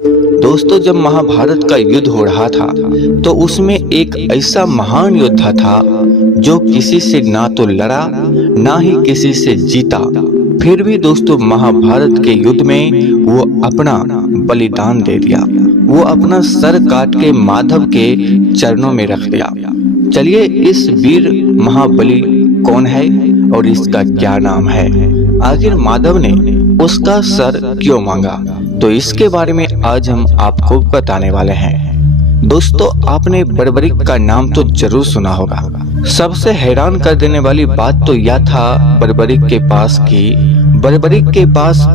दोस्तों, जब महाभारत का युद्ध हो रहा था तो उसमें एक ऐसा महान योद्धा था जो किसी से ना तो लड़ा ना ही किसी से जीता। फिर भी दोस्तों, महाभारत के युद्ध में वो अपना बलिदान दे दिया। वो अपना सर काट के माधव के चरणों में रख दिया। चलिए, इस वीर महाबली कौन है और इसका क्या नाम है? आखिर माधव ने उसका सर क्यों मांगा? तो इसके बारे में आज हम आपको बताने वाले हैं। दोस्तों, आपने बर्बरिक का नाम तो जरूर सुना होगा। सबसे हैरान कर देने वाली बात तो यह था बर्बरिक के पास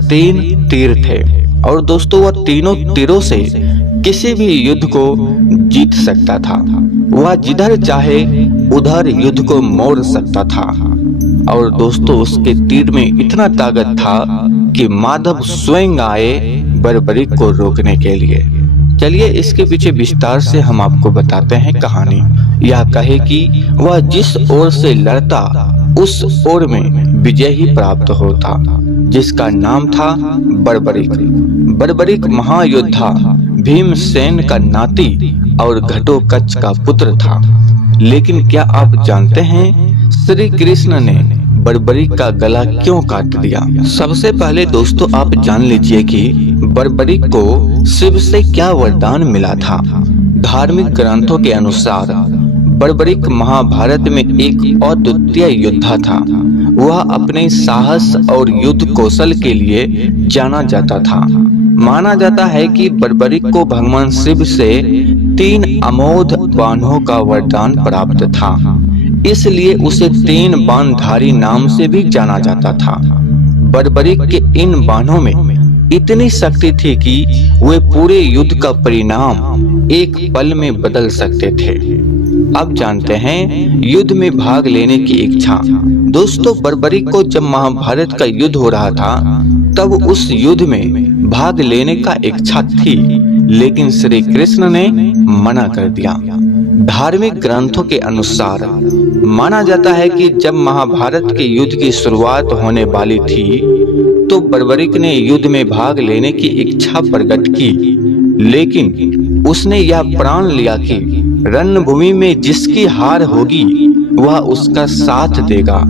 3 तीर थे और दोस्तों, वह तीनों तीरों से किसी भी युद्ध को जीत सकता था। वह जिधर चाहे उधर युद्ध को मोड़ सकता था और दोस्तों, उसके तीर में इतना ताकत था कि माधव स्वयं आए बर्बरिक को रोकने के लिए। चलिए, इसके पीछे विस्तार से हम आपको बताते हैं कहानी। यह कहे कि वह जिस ओर से लड़ता उस ओर में विजय ही प्राप्त होता, जिसका नाम था बर्बरिक। बर्बरिक महायोद्धा भीमसेन का नाती और घटोत्कच का पुत्र था। लेकिन क्या आप जानते हैं श्री कृष्ण ने बर्बरिक का गला क्यों काट दिया? सबसे पहले दोस्तों, आप जान लीजिए कि बर्बरिक को शिव से क्या वरदान मिला था। धार्मिक ग्रंथों के अनुसार बर्बरिक महाभारत में एक अद्वितीय योद्धा था। वह अपने साहस और युद्ध कौशल के लिए जाना जाता था। माना जाता है कि बर्बरिक को भगवान शिव से 3 अमोघ बाणों का वरदान प्राप्त था, इसलिए उसे 3 बाणधारी नाम से भी जाना जाता था। बर्बरिक के इन बाणों में इतनी शक्ति थी कि वे पूरे युद्ध का परिणाम एक पल में बदल सकते थे। अब जानते हैं युद्ध में भाग लेने की इच्छा। दोस्तों, बर्बरिक को जब महाभारत का युद्ध हो रहा था तब उस युद्ध में भाग लेने का इच्छा थी, लेकिन श्री कृष्ण ने मना कर दिया। धार्मिक ग्रंथों के अनुसार माना जाता है कि जब महाभारत के युद्ध की शुरुआत होने वाली थी तो बर्बरिक ने युद्ध में भाग लेने की इच्छा प्रकट की, लेकिन उसने यह प्रण लिया कि रणभूमि में जिसकी हार होगी वह उसका साथ देगा।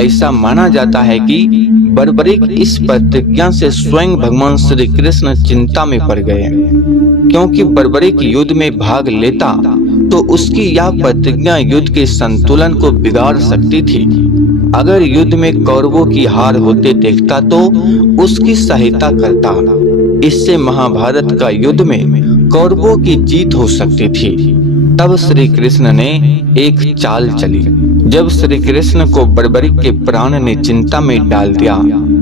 ऐसा माना जाता है कि बर्बरिक इस प्रतिज्ञा से स्वयं भगवान श्री कृष्ण चिंता में पड़ गए, क्योंकि बर्बरिक युद्ध में भाग लेता तो उसकी यह प्रतिज्ञा युद्ध के संतुलन को बिगाड़ सकती थी। अगर युद्ध में कौरवों की हार होते देखता तो उसकी सहायता करता। इससे महाभारत का युद्ध में कौरवों की जीत हो सकती थी। तब श्री कृष्ण ने एक चाल चली। जब श्री कृष्ण को बर्बरिक के प्राण ने चिंता में डाल दिया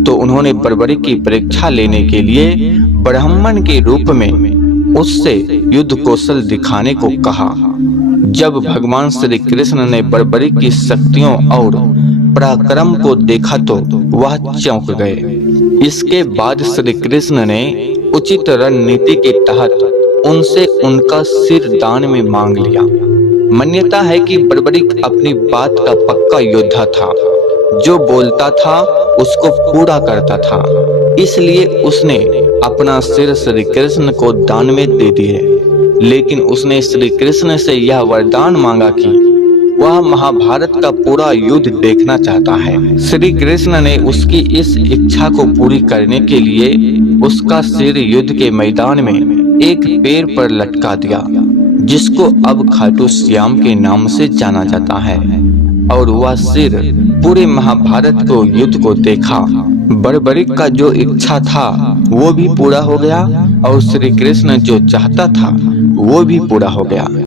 तो उन्होंने बर्बरिक की परीक्षा लेने के लिए ब्राह्मण के रूप में उससे युद्ध कौशल दिखाने को कहा। जब भगवान श्री कृष्ण ने बर्बरिक की शक्तियों और पराक्रम को देखा तो वह चौंक गए। इसके बाद श्री कृष्ण ने उचित रणनीति के तहत उनसे उनका सिर दान में मांग लिया। मान्यता है कि बर्बरिक अपनी बात का पक्का योद्धा था, जो बोलता था उसको पूरा करता था। इसलिए उसने अपना सिर श्री कृष्ण को दान में दे दिए। लेकिन उसने श्री कृष्ण से यह वरदान मांगा कि वह महाभारत का पूरा युद्ध देखना चाहता है। श्री कृष्ण ने उसकी इस इच्छा को पूरी करने के लिए उसका सिर युद्ध के मैदान में एक पेड़ पर लटका दिया, जिसको अब खाटू श्याम के नाम से जाना जाता है। और वह सिर पूरे महाभारत को युद्ध को देखा। बर्बरिक का जो इच्छा था वो भी पूरा हो गया और श्री कृष्ण जो चाहता था वो भी पूरा हो गया।